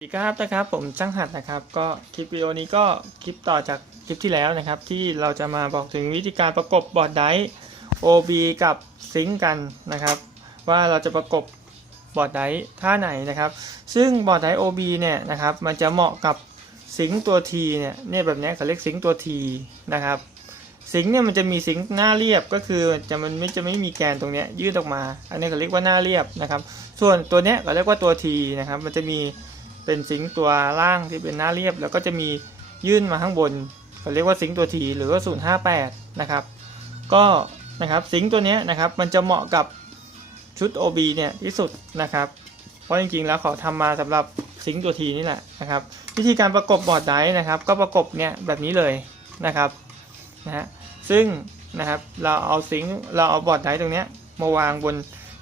สวัสดีครับนะครับผมช่างหัดนะครับก็คลิปวิดีโอนี้ก็คลิปต่อจากคลิปที่แล้วนะครับ ที่เราจะมาบอกถึงวิธีการประกบบอร์ดไดร์ OB กับซิงกันนะครับ ว่าเราจะประกบบอร์ดได์ท่าไหนนะครับ ซึ่งบอร์ดไดร์ OB เนี่ยนะครับมันจะเหมาะกับซิงค์ตัว T เนี่ยเนี่ยแบบเนี้ยเขาเรียกซิงค์ตัว T นะครับซิงค์เนี่ยมันจะมีซิงค์หน้าเรียบก็คือจะมันไม่จะไม่มีแกนตรงเนี้ยยื่นออกมา อันนี้เขาเรียกว่าหน้าเรียบนะครับ ส่วนตัวเนี้ยเขาเรียกว่าตัว T นะครับมันจะมี เป็นซิงตัวล่างที่เป็นหน้าเรียบ แล้วก็จะมียื่นมาข้างบนเขาเรียกว่าซิงตัว T หรือว่า058 นะครับ ก็นะครับซิงตัวเนี้ยนะครับมันจะเหมาะกับชุด OB เนี่ยที่สุดนะครับ เพราะจริงๆแล้วเขาทำมาสำหรับซิงตัว T นี่แหละนะครับ วิธีการประกบบอร์ดไดนะครับ ก็ประกบเนี่ยแบบนี้เลยนะครับนะฮะซึ่งนะครับเราเอาซิงเราเอาบอร์ดไดตรงเนี้ยมาวางบน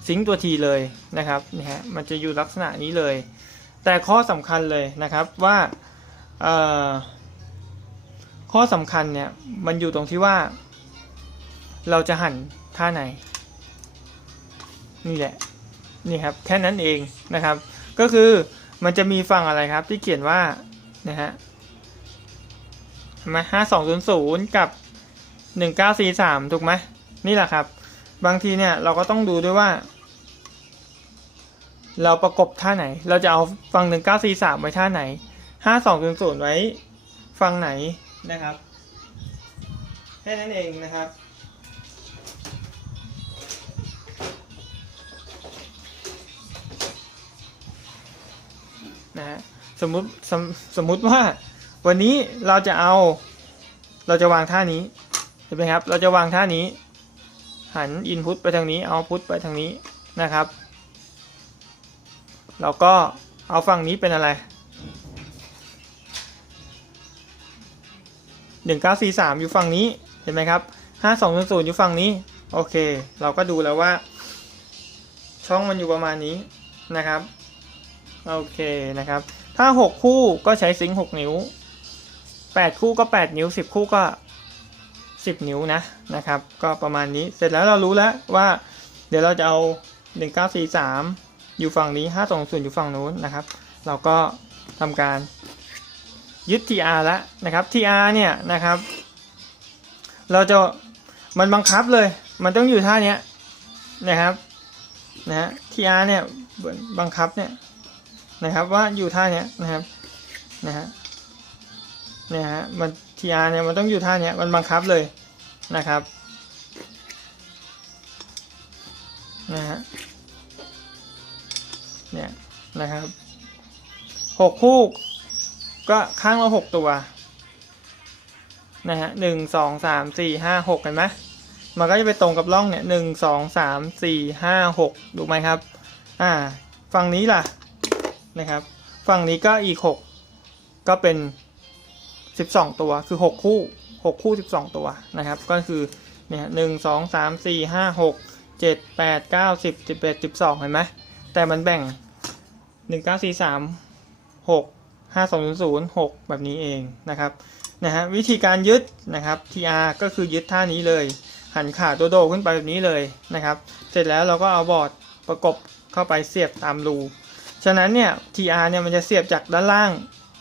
ซิงตัว T เลยนะครับนะฮะมันจะอยู่ลักษณะนี้เลย แต่ข้อสำคัญเลยนะครับว่าข้อสำคัญเนี่ยมันอยู่ตรงที่ว่า เราจะหั่นท่าไหน นี่แหละนี่ครับแค่นั้นเองนะครับ ก็คือมันจะมีฝั่งอะไรครับที่เขียนว่านะฮะเห็นไหมห้าสองศูนย์ศูนย์กับหนึ่งเก้าสี่สามถูกไหมนี่แหละครับ บางทีเนี่ยเราก็ต้องดูด้วยว่า เราประกบท่าไหน เราจะเอาฟังหนึ่งเก้าสี่สามไว้ท่าไหนห้าสองศูนย์ศูนย์ไว้ฟังไหนนะครับ แค่นั้นเองนะครับนะฮะสมมติสมสมมติว่าวันนี้เราจะเอาเราจะวางท่านี้เห็นไหมครับ เราจะวางท่านี้ หันอินพุตไปทางนี้เอาพุตไปทางนี้นะครับ เราก็เอาฝั่งนี้เป็นอะไรหนึ่งเก้าสี่สามอยู่ฝั่งนี้เห็นไหมครับห้าสองศูนย์ศูนย์อยู่ฝั่งนี้ โอเค เราก็ดูแล้วว่า ช่องมันอยู่ประมาณนี้นะครับ โอเคนะครับ ถ้า 6 คู่ก็ใช้ซิงค์6นิ้ว 8 คู่ก็ 8 นิ้ว 10 คู่ก็ 10 นิ้วนะนะครับ ก็ประมาณนี้ เสร็จแล้วเรารู้แล้วว่า เดี๋ยวเราจะเอา 1943 อยู่ฝั่งนี้520อยู่ฝั่งนู้นนะครับ เราก็ทำการยึด TR แล้วนะครับ TR เนี่ยนะครับ เราจะมันบังคับเลย มันต้องอยู่ท่าเนี้ยนะครับนะฮะ TR เนี่ยบังคับเนี่ยนะครับว่าอยู่ท่าเนี้ยนะครับนะฮะเนี่ยฮะมันทีอาร์เนี่ยมันต้องอยู่ท่าเนี้ยมันบังคับเลยนะครับนะฮะ เนี่ยนะครับหกคู่ก็ข้างละหกตัวนะฮะหนึ่งสองสามสี่ห้าหกเห็นไหมมันก็จะไปตรงกับร่องเนี่ยหนึ่งสองสามสี่ห้าหกถูกไหมครับ อ่า ฝั่งนี้ล่ะนะครับ ฝั่งนี้ก็อีก6ก็เป็น12ตัวคือ6คู่6คู่12ตัวนะครับ ก็คือเนี่ยหนึ่งสองสามสี่ห้าหกเจ็ดแปดเก้าสิบสิบเอ็ดสิบสองเห็นไหม แต่มันแบ่งหนึ่งเก้าสี่สามหกห้าสองศูนย์ศูนย์หกแบบนี้เองนะครับนะฮะวิธีการยึดนะครับ TR ก็คือยึดท่านี้เลย หันขาตัวโดขึ้นไปแบบนี้เลยนะครับ เสร็จแล้วเราก็เอาบอร์ดประกบเข้าไปเสียบตามรูฉะนั้นเนี่ย TR เนี่ยมันจะเสียบจากด้านล่าง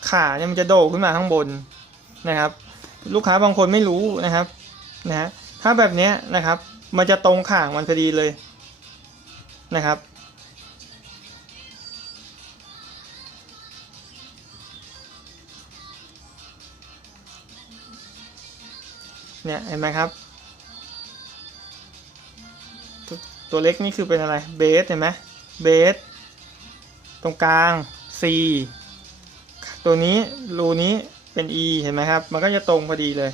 ขาเนี่ยมันจะโดขึ้นมาข้างบนนะครับ ลูกค้าบางคนไม่รู้นะครับนะฮะถ้าแบบนี้นะครับ มันจะตรงข่างมันพอดีเลยนะครับ เนี่ยเห็นไหมครับต,ตัวเล็กนี่คือเป็นอะไรเบสเห็นไหมเบสตรงกลาง C ตัวนี้รูนี้เป็น E เห็นไหมครับ มันก็จะตรงพอดีเลย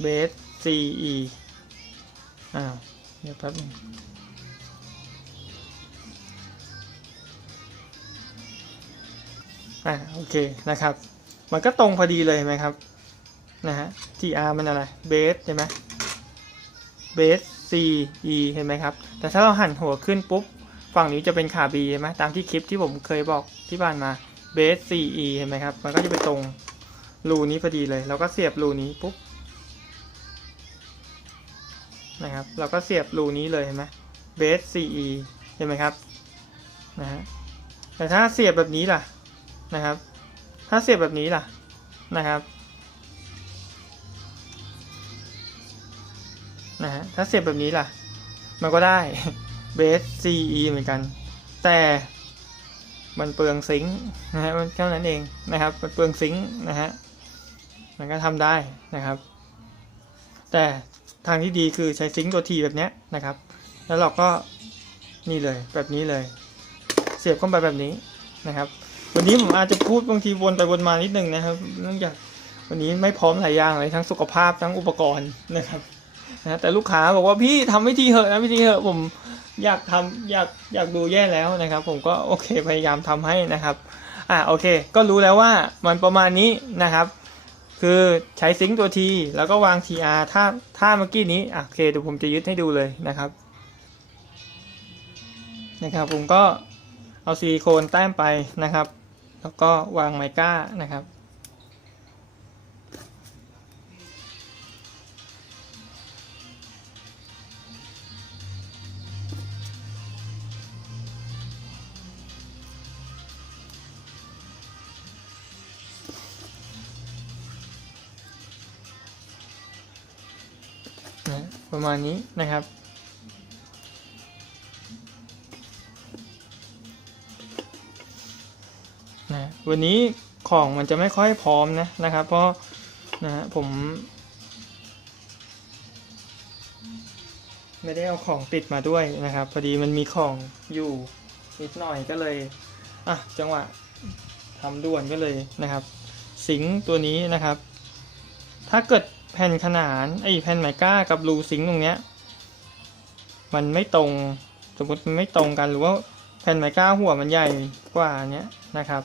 เบส C E อ้าวเดี๋ยวแป๊บนึงอ่าโอเคนะครับ มันก็ตรงพอดีเลยไหมครับ นะฮะ TR มันอะไรเบสเห็นไหมเบส C E เห็นไหมครับ แต่ถ้าเราหันหัวขึ้นปุ๊บ ฝั่งนี้จะเป็นขา B ใช่ไหมตามที่คลิปที่ผมเคยบอกที่ผ่านมาเบส CE เห็นไหมครับ มันก็จะไปตรงรูนี้พอดีเลย เราก็เสียบรูนี้ปุ๊บนะครับ เราก็เสียบรูนี้เลยเห็นไหมเบส CE เห็นไหมครับ นะฮะ แต่ถ้าเสียบแบบนี้ล่ะ นะครับ ถ้าเสียบแบบนี้ล่ะ นะครับ ถ้าเสียบแบบนี้ล่ะ มันก็ได้เบส CE เหมือนกัน แต่มันเปลืองซิงค์นะฮะมันแค่นั้นเองนะครับ มันเปลืองซิงค์นะฮะมันก็ทำได้นะครับ แต่ทางที่ดีคือใช้ซิงค์ตัวทีแบบนี้นะครับ แล้วเราก็นี่เลยแบบนี้เลย เสียบเข้าไปแบบนี้นะครับ วันนี้ผมอาจจะพูดบางทีวนไปวนมานิดนึงนะครับ เนื่องจากวันนี้ไม่พร้อมหลายอย่างเลยทั้งสุขภาพทั้งอุปกรณ์นะครับ นะแต่ลูกค้าบอกว่าพี่ทำวิธีเหอะนะวิธีเหอะผมอยากทำอยากอยากดูแย่แล้วนะครับ ผมก็โอเคพยายามทำให้นะครับอ่าโอเค ก็รู้แล้วว่ามันประมาณนี้นะครับ คือใช้ซิงตัวทีแล้วก็วาง TR ถ้าถ้าเมื่อกี้นี้อะโอเคเดี๋ยวผมจะยึดให้ดูเลยนะครับนะครับผมก็เอาซิลิโคนแต้มไปนะครับ แล้วก็วางไมก้านะครับ ประมาณนี้นะครับ นะวันนี้ของมันจะไม่ค่อยพร้อมนะนะครับ เพราะนะฮะผม ไม่ได้เอาของติดมาด้วยนะครับ พอดีมันมีของอยู่นิดหน่อยก็เลยอะจังหวะทำด่วนก็เลยนะครับ สิงตัวนี้นะครับ ถ้าเกิด แผ่นขนานไอ้แผ่นไมก้ากับรูซิงตรงเนี้ย มันไม่ตรงสมมติมันไม่ตรงกันหรือว่าแผ่นไมก้าหัวมันใหญ่กว่าเนี้ยนะครับ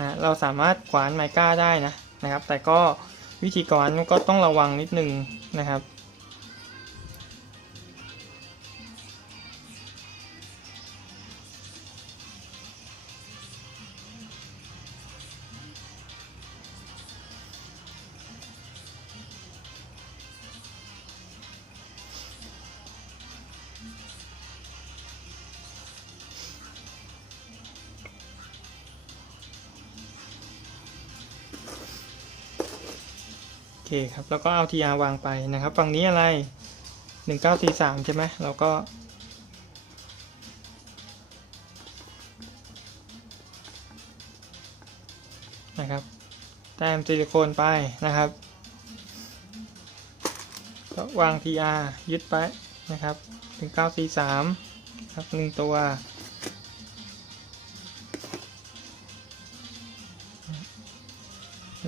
นะเราสามารถกวานไมก้าได้นะนะครับ แต่ก็วิธีกวานก็ต้องระวังนิดนึงนะครับ คครับ แล้วก็เอา TR วางไปนะครับ ฝั่งนี้อะไร 1943 ใช่ไหมเราก็ นะครับ แต้มซิลิโคนไปนะครับก็วาง TR ยึดไปนะครับ 1943 ครับหนึ่งตัว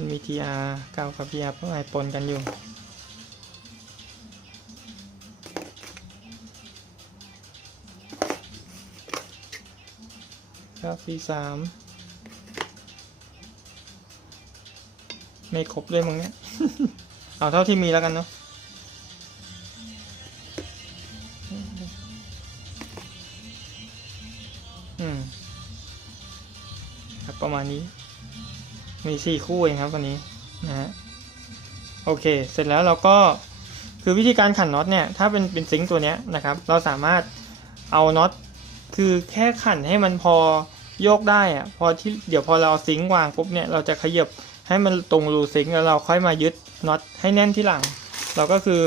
มันมี TR เก้ากับ TR พวกไอปนกันอยู่ครับ C3 ไม่ครบเลยมึงเนี้ยเอาเท่าที่มีแล้วกันเนาะอืม ครับประมาณนี้ มีสี่คู่เองครับวันนี้นะฮะโอเค เสร็จแล้วเราก็คือวิธีการขันน็อตเนี่ยถ้าเป็นเป็นซิงตัวเนี้ยนะครับ เราสามารถเอาน็อตคือแค่ขันให้มันพอโยกได้อะพอที่เดี๋ยวพอเราเอาซิงวางปุ๊บเนี่ยเราจะขยับให้มันตรงรูซิงแล้วเราค่อยมายึดน็อตให้แน่นที่หลัง เราก็คือ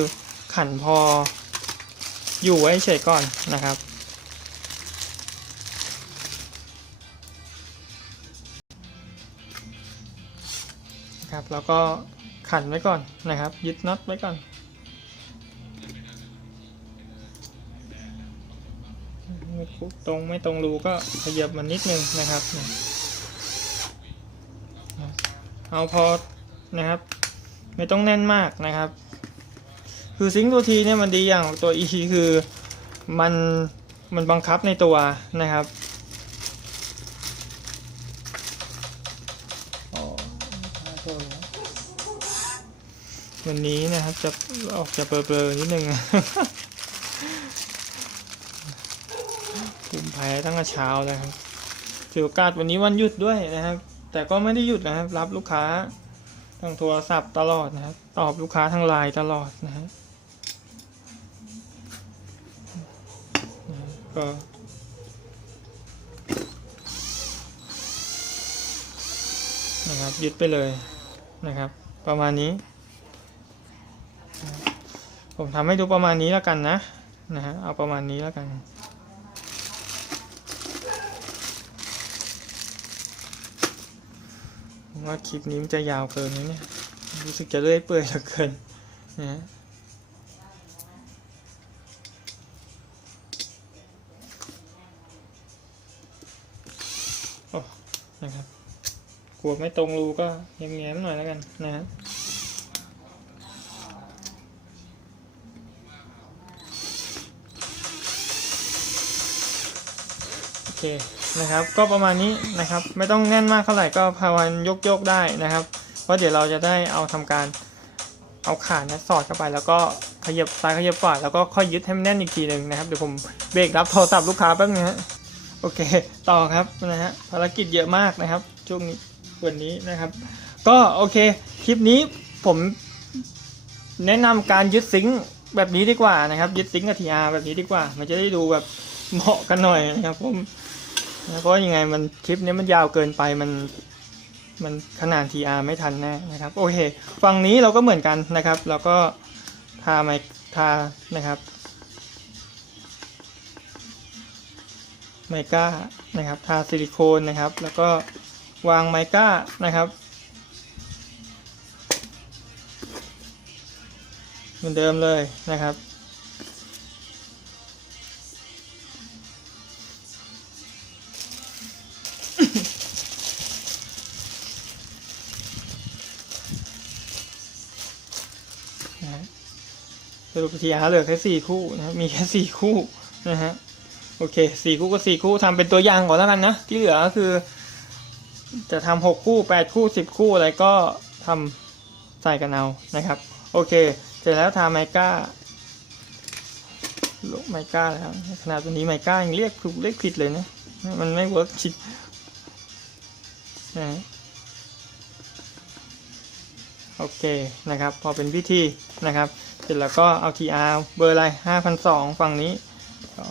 ขันพออยู่ไว้เฉยก่อนนะครับ ครับแล้วก็ขันไว้ก่อนนะครับ ยึดน็อตไว้ก่อนไม่ตรงไม่ตรงรูก็ขยับมันนิดนึงนะครับ เอาพอนะครับ ไม่ต้องแน่นมากนะครับ คือซิงตัวทีเนี่ยมันดีอย่างตัว e คือมันมันบังคับในตัวนะครับ วันนี้นะครับจะออกจะเบลอๆนิดนึงภูมิแพ้ตั้งแต่เช้านะครับถือโอกาสวันนี้วันหยุดด้วยนะครับ แต่ก็ไม่ได้หยุดนะครับ รับลูกค้าทางโทรศัพท์ตลอดนะครับ ตอบลูกค้าทางไลน์ตลอดนะฮะก็นะครับยึดไปเลยนะครับ ประมาณนี้ ผมทำให้ดูประมาณนี้แล้วกันนะนะฮะเอาประมาณนี้แล้วกันว่าคลิปนี้มันจะยาวเกินนะเนี่ยรู้สึกจะเลื่อยเปื่อยเหลือเกินนะฮะโอ้นะครับกลัวไม่ตรงรูก็แง้มๆหน่อยแล้วกันนะฮะ เคนะครับ ก็ประมาณนี้นะครับ ไม่ต้องแน่นมากเท่าไหร่ก็พาวันยกยกได้นะครับเพราะเดี๋ยวเราจะได้เอาทำการเอาขาเนี่ยสอดเข้าไปแล้วก็ขยับซ้ายขยับขวาแล้วก็ค่อยยึดให้มันแน่นอีกทีหนึ่งนะครับเดี๋ยวผมเบรกรับโทรศัพท์ลูกค้าแป๊บนึงฮะโอเค ต่อครับนะฮะภารกิจเยอะมากนะครับ ช่วงนี้วันนี้นะครับ ก็โอเค คลิปนี้ผมแนะนำการยึดซิงค์แบบนี้ดีกว่านะครับ ยึดซิงค์กับทีอาร์แบบนี้ดีกว่า มันจะได้ดูแบบเหมาะกันหน่อยนะครับผม นะเพราะยังไงมันคลิปนี้มันยาวเกินไปมันมันขนาด TR ไม่ทันแน่นะครับโอเคฝั่งนี้เราก็เหมือนกันนะครับ เราก็ทาไมทานะครับไมก้านะครับ ทาซิลิโคนนะครับ แล้วก็วางไมก้านะครับเหมือนเดิมเลยนะครับ นะสรุปทีอาเหลือแค่สี่คู่นะครับมีแค่สี่คู่นะฮะโอเคสี่คู่ก็สี่คู่ทำเป็นตัวอย่างก่อนแล้วกันนะที่เหลือก็คือ จะทำหกคู่แปดคู่สิบคู่อะไรก็ทำใส่กันเอานะครับ โอเค เสร็จแล้วทาไมก้าลกไมก้าแล้วขนาดตัวนี้ไมก้ายังเรียกถูกเรียกผิดเลยนะมันไม่เวิร์กชิดนะฮะโอเคนะครับ พอเป็นพิธี นะครับ เสร็จแล้วก็เอา TR เบอร์อะไร5,002ฝั่งนี้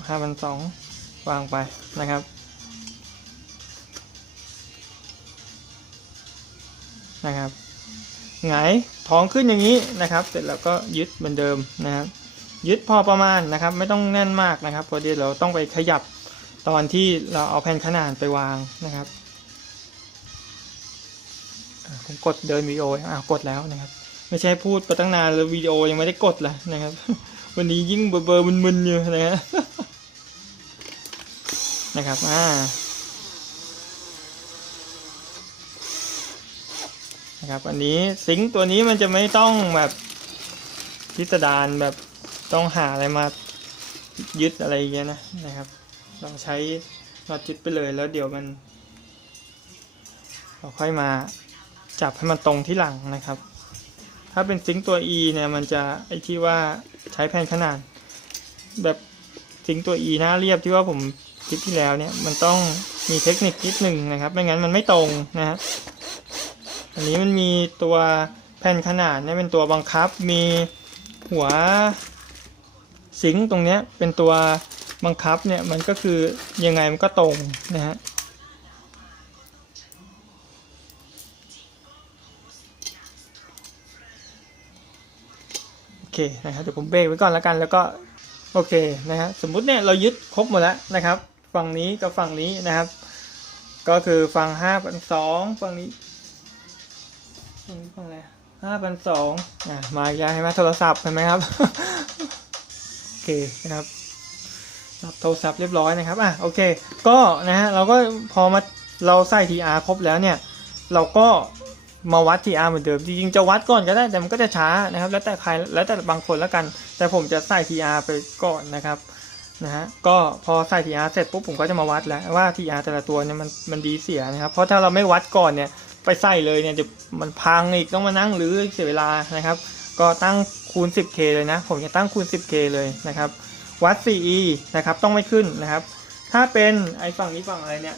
5,002วางไปนะครับนะครับหงายท้องขึ้นอย่างนี้นะครับ เสร็จแล้วก็ยึดเหมือนเดิมนะครับ ยึดพอประมาณนะครับ ไม่ต้องแน่นมากนะครับเพราะเดี๋ยวเราต้องไปขยับตอนที่เราเอาแผ่นขนาดไปวางนะครับผมกดเดินวีโออ่ากดแล้วนะครับ ไม่ใช่พูดไปตั้งนานแล้ววิดีโอยังไม่ได้กดเลยนะครับ วันนี้ยิ่งเบอร์เบอร์มึนๆอยู่นะฮะนะครับอ่านะครับอันนี้ซิงตัวนี้มันจะไม่ต้องแบบพิสดารแบบต้องหาอะไรมายึดอะไรอย่างเงี้ยนะนะครับลองใช้น็อตยึดไปเลยแล้วเดี๋ยวมันเราค่อยมาจับให้มันตรงที่หลังนะครับ ถ้าเป็นซิงตัว E เนี่ยมันจะไอที่ว่าใช้แผ่นขนาด แบบซิงตัว E หน้าเรียบที่ว่าผมคลิปที่แล้วเนี่ยมันต้องมีเทคนิคนิดหนึ่งนะครับ ไม่งั้นมันไม่ตรงนะครับอันนี้มันมีตัวแผ่นขนาดเนี่ยเป็นตัวบังคับ มีหัวซิงตรงเนี้ยเป็นตัวบังคับเนี่ยมันก็คือยังไงมันก็ตรงนะฮะ เคนะครับเดี๋ยวผมเบรกไว้ก่อนแล้วกันแล้วก็โอเคนะฮะสมมุติเนี่ยเรายึดครบหมดแล้วนะครับ ฝั่งนี้กับฝั่งนี้นะครับ ก็คือฝั่งห้าพันสองฝั่งนี้ฝั่งนี้ฝั่งอะไรห้าพันสองอะมาอีกแล้วเห็นไหมโทรศัพท์เห็นไหมครับโอเคนะครับรับโทรศัพท์เรียบร้อยนะครับอะโอเค ก็นะฮะเราก็พอมาเราใส่ TR ครบแล้วเนี่ย เราก็ มาวัด TR เหมือนเดิมจริงๆจะวัดก่อนก็ได้แต่มันก็จะช้านะครับ แล้วแต่ใครแล้วแต่บางคนแล้วกัน แต่ผมจะใส่ TR ไปก่อนนะครับนะฮะก็พอใส่ TR เสร็จปุ๊บผมก็จะมาวัดแล้วว่า TR แต่ละตัวเนี่ยมันมันดีเสียนะครับ เพราะถ้าเราไม่วัดก่อนเนี่ยไปใส่เลยเนี่ยเดี๋ยวมันพังอีกต้องมานั่งหรือเสียเวลานะครับ ก็ตั้งคูณ 10K เลยนะ ผมจะตั้งคูณ 10K เลยนะครับ วัด CE นะครับต้องไม่ขึ้นนะครับ ถ้าเป็นไอ้ฝั่งนี้ฝั่งอะไรเนี่ย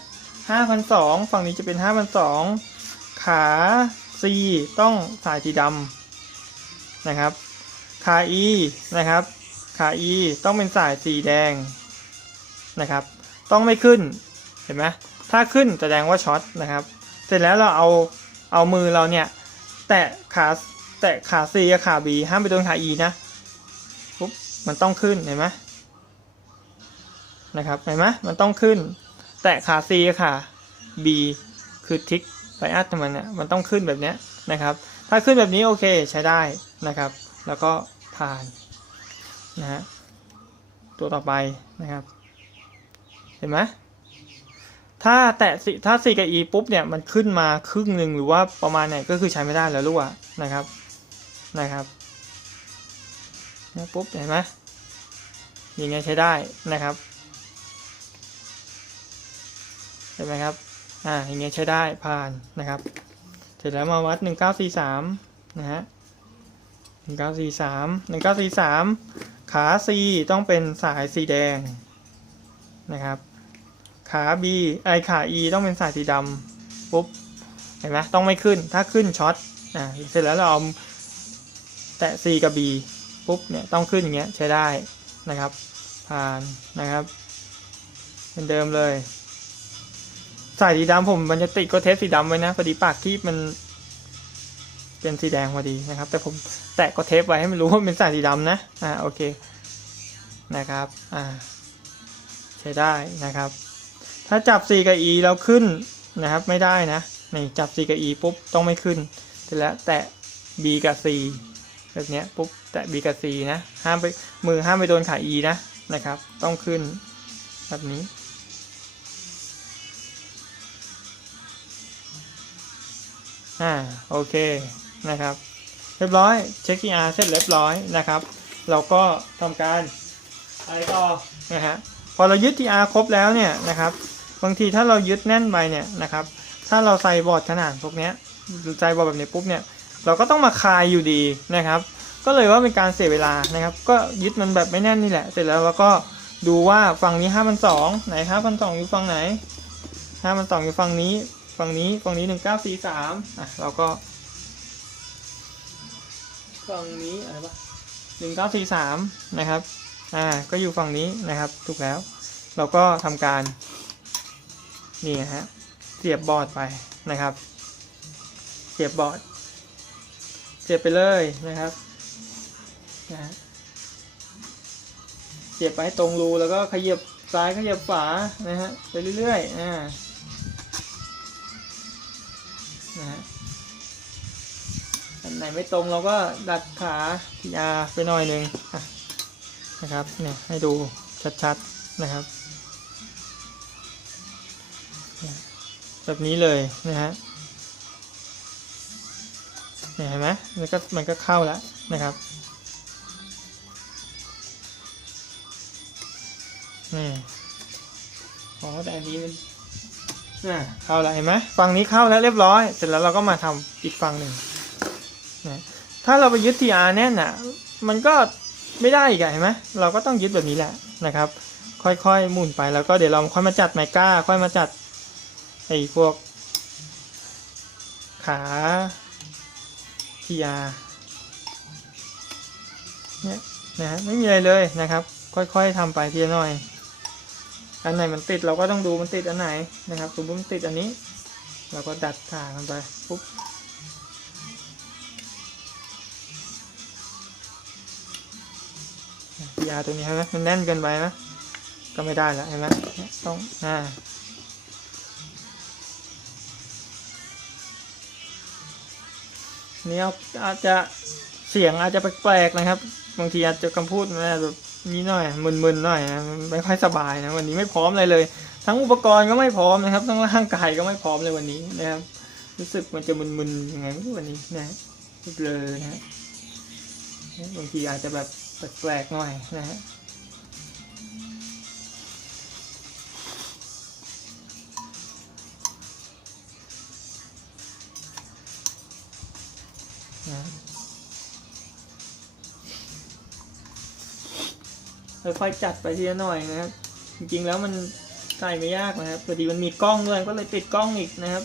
5,002ฝั่งนี้จะเป็น5,002 ขา C ต้องสายสีดำนะครับ ขา E นะครับ ขา E ต้องเป็นสายสีแดงนะครับ ต้องไม่ขึ้นเห็นไหมถ้าขึ้นแสดงว่าช็อตนะครับ เสร็จแล้วเราเอาเอามือเราเนี่ยแตะขาแตะขา C กับขา B ห้ามไปโดนขา E นะปุ๊บมันต้องขึ้นเห็นไหมนะครับเห็นไหมมันต้องขึ้น แตะขา C กับขา B คือทิก ไฟอัดมันเนี่ยมันต้องขึ้นแบบเนี้ยนะครับ ถ้าขึ้นแบบนี้โอเคใช้ได้นะครับ แล้วก็ผ่านนะฮะตัวต่อไปนะครับ เห็นไหมถ้าแตะสิถ้า C กับ E ปุ๊บเนี่ยมันขึ้นมาครึ่งหนึ่งหรือว่าประมาณไหนก็คือใช้ไม่ได้แล้วลูกอะนะครับนะครับเนี่ยปุ๊บเห็นไหมอย่างเงี้ยใช้ได้นะครับเห็นไหมครับ อ่าอย่างเงี้ยใช้ได้ผ่านนะครับ เสร็จแล้วมาวัด 1943 นะฮะ 1943 1943 ขา C ต้องเป็นสายสีแดงนะครับ ขา B ไอขา E ต้องเป็นสายสีดำปุ๊บเห็นไหมต้องไม่ขึ้นถ้าขึ้นช็อตอ่าเสร็จแล้วเราเอาแตะ C กับ B ปุ๊บเนี่ยต้องขึ้นอย่างเงี้ยใช้ได้นะครับ ผ่านนะครับเหมือนเดิมเลย สายสีดำผมมันจะติดก็เทปสีดำไว้นะพอดีปากที่มัน เป็นสีแดงพอดีนะครับ แต่ผมแตะก็เทปไว้ให้มันรู้ว่าเป็นสายสีดำนะอ่าโอเคนะครับอ่าใช้ได้นะครับ ถ้าจับ C กับ E แล้วขึ้นนะครับไม่ได้นะนี่จับ C กับ E ปุ๊บต้องไม่ขึ้นเสร็จแล้วแตะ B กับ C แบบเนี้ยปุ๊บแตะ B กับ C นะห้ามไปมือห้ามไปโดนขา E นะนะครับ ต้องขึ้นแบบนี้ อ่าโอเคนะครับ เรียบร้อยเช็ค TR เสร็จเรียบร้อยนะครับ เราก็ทำการอะไรต่อนะฮะพอเรายึด TR ครบแล้วเนี่ยนะครับ บางทีถ้าเรายึดแน่นไปเนี่ยนะครับ ถ้าเราใส่บอร์ดขนาดพวกเนี้ยใส่บอร์ดแบบนี้ปุ๊บเนี่ย เราก็ต้องมาคลายอยู่ดีนะครับ ก็เลยว่าเป็นการเสียเวลานะครับ ก็ยึดมันแบบไม่แน่นนี่แหละ เสร็จแล้วเราก็ดูว่าฝั่งนี้5 2 0 0ไหน5 2 0 0อยู่ฝั่งไหน5 2 0 0อยู่ฝั่งนี้ ฝั่งนี้ฝั่งนี้1943อะเราก็ ฝั่งนี้อะไรวะ1943นะครับ อ่า ก็อยู่ฝั่งนี้นะครับ ถูกแล้ว เราก็ทำการ นี่นะฮะ เสียบบอร์ดไปนะครับ เสียบบอร์ด เสียบไปเลยนะครับ นะฮะเสียบไปให้ตรงรูแล้วก็ขยับซ้ายขยับขวานะฮะไปเรื่อยๆ อ่า นะฮะอันไหนไม่ตรงเราก็ดัดขาทีอาไปหน่อยหนึ่งนะครับเนี่ยให้ดูชัดๆนะครับ แบบนี้เลยนะฮะเนี่ยเห็นไหมมันก็มันก็เข้าแล้วนะครับนี่อ๋อแต่อันนี้มัน นะเข้าแล้วเห็นไหมฝั่งนี้เข้าแล้วเรียบร้อย เสร็จแล้วเราก็มาทำอีกฝั่งหนึ่งนะถ้าเราไปยึด TR แน่นอะ มันก็ไม่ได้อีกอะเห็นไหมเราก็ต้องยึดแบบนี้แหละนะครับ ค่อยๆหมุนไปแล้วก็เดี๋ยวเราค่อยมาจัดไมก้า ค่อยมาจัดไอ้พวก ขา TR เนี่ยนะฮะไม่มีอะไรเลยนะครับ ค่อยๆทำไปทีละหน่อย อันไหนมันติดเราก็ต้องดูมันติดอันไหนนะครับสมมติมันติดอันนี้ เราก็ดัดขามันไปปุ๊บยาตัวนี้ใช่ไหมมันแน่นเกินไปนะก็ไม่ได้แล้วเห็นไหมต้องอ่านี่อาจจะเสียงอาจจะแปลกๆนะครับ บางทีอาจจะคำพูดมันอาจจะ นี้หน่อยมึนๆหน่อยนะไม่ค่อยสบายนะวันนี้ไม่พร้อมเลยเลย ทั้งอุปกรณ์ก็ไม่พร้อมนะครับ ทั้งร่างกายก็ไม่พร้อมเลยวันนี้นะครับ รู้สึกมันจะมึนๆยังไงวันนี้นะเลยนะฮะบางทีอาจจะแบบแปลกๆหน่อยนะฮะนะ ค่อยๆจัดไปทีละหน่อยนะครับ จริงๆแล้วมันใส่ไม่ยากนะครับพอดีมันมีกล้องด้วยก็เลยติดกล้องอีกนะครับ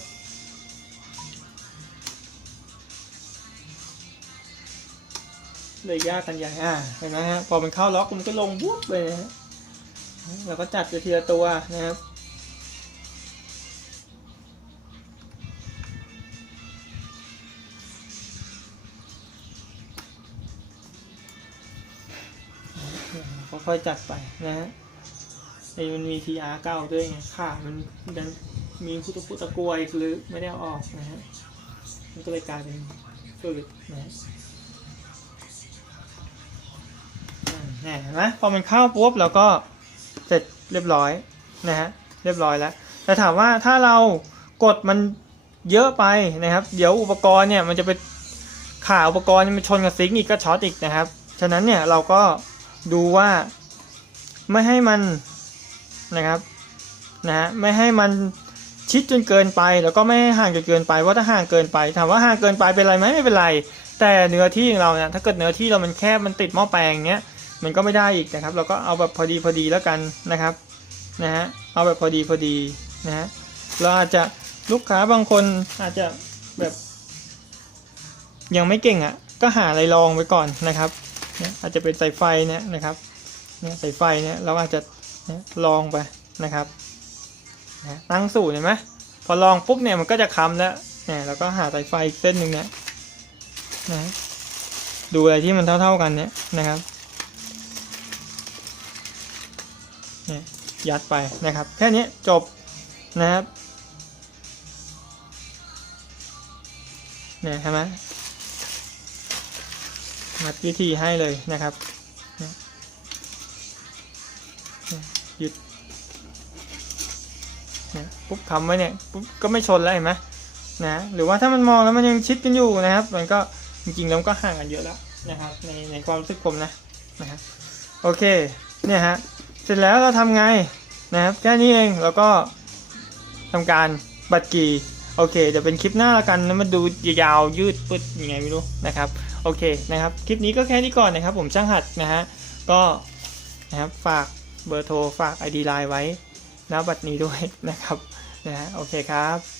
เลยยากกันใหญ่อ่าเห็นไหมฮะพอมันเข้าล็อกมันก็ลงบุ๊บเลยนะฮะเราก็จัดไปทีละตัวนะครับ ค่อยจัดไปนะฮะไอ้มันมี TR เก้าด้วยไงขามันดันมีพุทธพุทธกวยหรือไม่ได้ออกนะฮะ มันก็เลยกลายเป็นฝืดนะฮะเนี่ยเห็นไหมพอมันเข้าปุ๊บเราก็เสร็จเรียบร้อยนะฮะเรียบร้อยแล้ว แต่ถามว่าถ้าเรากดมันเยอะไปนะครับ เดี๋ยวอุปกรณ์เนี่ยมันจะไปขาอุปกรณ์มันชนกับซิงค์อีกก็ช็อตอีกนะครับ ฉะนั้นเนี่ยเราก็ดูว่า ไม่ให้มันนะครับนะฮะไม่ให้มันชิดจนเกินไป แล้วก็ไม่ให้ห่างจนเกินไปเพราถ้าห่างเกินไปถามว่าห่างเกินไปเป็นไรไหมไม่เป็นไร แต่เนื้อที่ของเราเนี่ยถ้าเกิดเนื้อที่เรามันแคบมันติดหม้อแปลงเนี้ยมันก็ไม่ได้อีกนะครับ เราก็เอาแบบพอดีพอดีแล้วกันนะครับนะฮะเอาแบบพอดีพอดีนะฮะเราอาจจะลูกค้าบางคนอาจจะแบบยังไม่เก่งอะก็หาอะไรลองไปก่อนนะครับเนี่ยอาจจะเป็นสายไฟเนี่ยนะครับ เนี่ยสายไฟเนี่ยเราอาจจะลองไปนะครับตั้งสูตรเห็นไหมพอลองปุ๊บเนี่ยมันก็จะค้ำแล้วเนี่ยเราก็หาสายไฟอีกเส้นหนึ่งเนี่ยนะดูอะไรที่มันเท่า ๆกันเนี่ยนะครับเนี่ยยัดไปนะครับ แค่นี้จบนะครับเนี่ยใช่ไหมมัดวิธีให้เลยนะครับ หยุดนี่ยปุ๊บคำไว้เนี่ยปุ๊บก็ไม่ชนแล้วเห็นไหมนะหรือว่าถ้ามันมองแล้วมันยังชิดกันอยู่นะครับ มันก็จริงๆแล้วก็ห่างกันเยอะแล้วนะครับในในความรู้สึกผมนะนะครับโอเคเนี่ยฮะเสร็จแล้วเราทำไงนะครับแค่นี้เองแล้วก็ทำการบัตรกีโอเคเดี๋ยวเป็นคลิปหน้าละกันนะมาดูยาวยืดปึ๊ดยังไงไม่รู้นะครับโอเคนะครับคลิปนี้ก็แค่นี้ก่อนนะครับ ผมช่างหัดนะฮะก็นะครับฝาก เบอร์โทรฝาก ID ไลน์ไว้หน้าบัตรนี้ด้วยนะครับนะฮะโอเคครับ